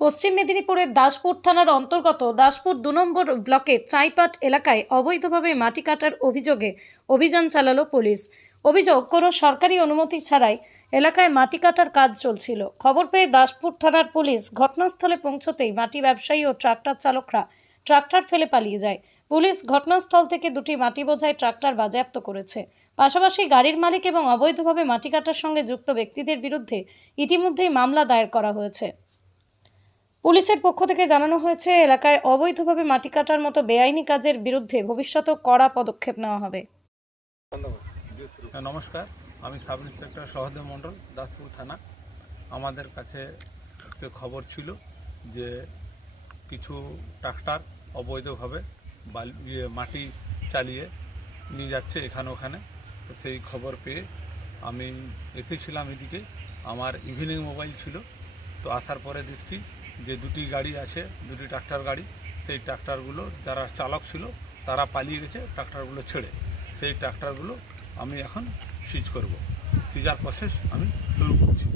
পশ্চিম মেদিনীপুরের দাসপুর থানার অন্তর্গত দাসপুর ২ নম্বর ব্লকের চাইপাট এলাকায় অবৈধভাবে মাটি কাটার অভিযোগে অভিযান চালালো পুলিশ। অভিযোগ, কোনো সরকারি অনুমতি ছাড়াই এলাকায় মাটি কাটার কাজ চলছিল। খবর পেয়ে দাসপুর থানার পুলিশ ঘটনাস্থলে পৌঁছতেই মাটি ব্যবসায়ী ও ট্রাক্টর চালকরা ট্রাক্টর ফেলে পালিয়ে যায়। পুলিশ ঘটনাস্থল থেকে দুটি মাটি বোঝাই ট্রাক্টর বাজেয়াপ্ত করেছে। পাশাপাশি গাড়ির মালিক এবং অবৈধভাবে মাটি কাটার সঙ্গে যুক্ত ব্যক্তিদের বিরুদ্ধে ইতিমধ্যেই মামলা দায়ের করা হয়েছে। পুলিশের পক্ষ থেকে জানানো হয়েছে, এলাকায় অবৈধভাবে মাটি কাটার মতো বেআইনি কাজের বিরুদ্ধে ভবিষ্যতেও কড়া পদক্ষেপ নেওয়া হবে। নমস্কার, আমি সাব ইন্সপেক্টর সহদেব মণ্ডল, দাসপুর থানা। আমাদের কাছে একটা খবর ছিল যে কিছু ট্রাক্টর অবৈধভাবে মাটি চালিয়ে নিয়ে যাচ্ছে এখানে ওখানে। তো সেই খবর পেয়ে আমি এসেছিলাম এদিকে। আমার ইভিনিং মোবাইল ছিল, তো আসার পরে দেখছি যে দুটি গাড়ি আছে, দুটি ট্রাক্টর গাড়ি। সেই ট্রাক্টরগুলো যারা চালক ছিল তারা পালিয়ে গেছে ট্রাক্টরগুলো ছেড়ে। সেই ট্রাক্টরগুলো আমি এখন সিজ করব। সিজার প্রসেস আমি শুরু করছি।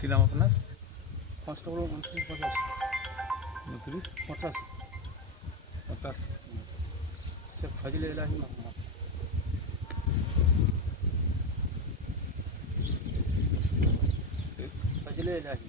কী নাম আপনার? কনস্টেবল 29 উনত্রিশ 50 পঞ্চাশ। শেখ ফজল ইলাহি মোহাম্মদ। ফজল ইলাহি।